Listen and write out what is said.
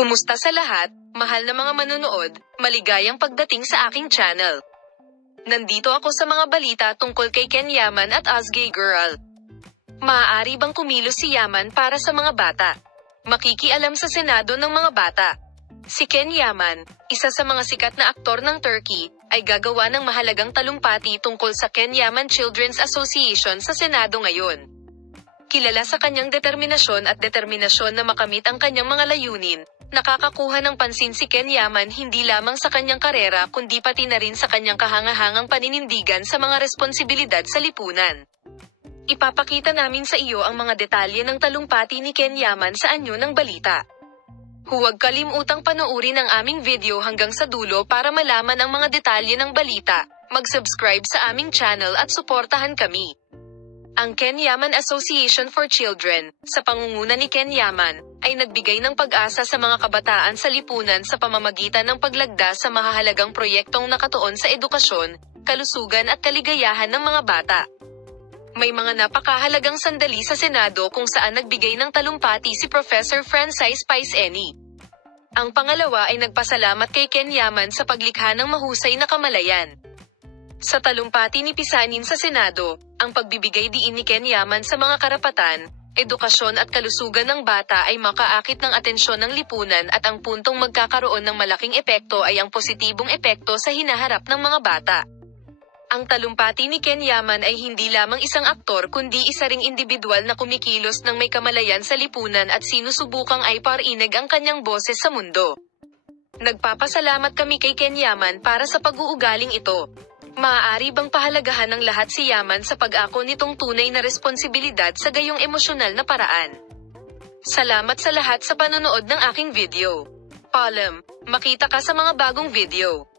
Kumusta sa lahat, mahal na mga manonood, maligayang pagdating sa aking channel. Nandito ako sa mga balita tungkol kay Ken Yaman at Azgay Girl. Maaari bang kumilos si Yaman para sa mga bata? Makikialam sa Senado ng mga bata. Si Ken Yaman, isa sa mga sikat na aktor ng Turkey, ay gagawa ng mahalagang talumpati tungkol sa Ken Yaman Children's Association sa Senado ngayon. Kilala sa kanyang determinasyon na makamit ang kanyang mga layunin, nakakakuha ng pansin si Ken Yaman hindi lamang sa kanyang karera kundi pati na rin sa kanyang kahangahangang paninindigan sa mga responsibilidad sa lipunan. Ipapakita namin sa iyo ang mga detalye ng talumpati ni Ken Yaman sa anyo ng balita. Huwag kalimutang panoorin ang aming video hanggang sa dulo para malaman ang mga detalye ng balita. Mag-subscribe sa aming channel at suportahan kami. Ang Ken Yaman Association for Children, sa pangunguna ni Ken Yaman, ay nagbigay ng pag-asa sa mga kabataan sa lipunan sa pamamagitan ng paglagda sa mahahalagang proyektong nakatuon sa edukasyon, kalusugan at kaligayahan ng mga bata. May mga napakahalagang sandali sa Senado kung saan nagbigay ng talumpati si Professor Francis Paiseni. Ang pangalawa ay nagpasalamat kay Ken Yaman sa paglikha ng mahusay na kamalayan. Sa talumpati ni Pisanin sa Senado, ang pagbibigay diin ni Ken Yaman sa mga karapatan, edukasyon at kalusugan ng bata ay makaakit ng atensyon ng lipunan at ang puntong magkakaroon ng malaking epekto ay ang positibong epekto sa hinaharap ng mga bata. Ang talumpati ni Ken Yaman ay hindi lamang isang aktor kundi isa ring individual na kumikilos ng may kamalayan sa lipunan at sinusubukang ay parinig ang kanyang boses sa mundo. Nagpapasalamat kami kay Ken Yaman para sa pag-uugaling ito. Maaari bang pahalagahan ng lahat si Yaman sa pag-ako nitong tunay na responsibilidad sa gayong emosyonal na paraan? Salamat sa lahat sa panonood ng aking video. Paalam, makita ka sa mga bagong video.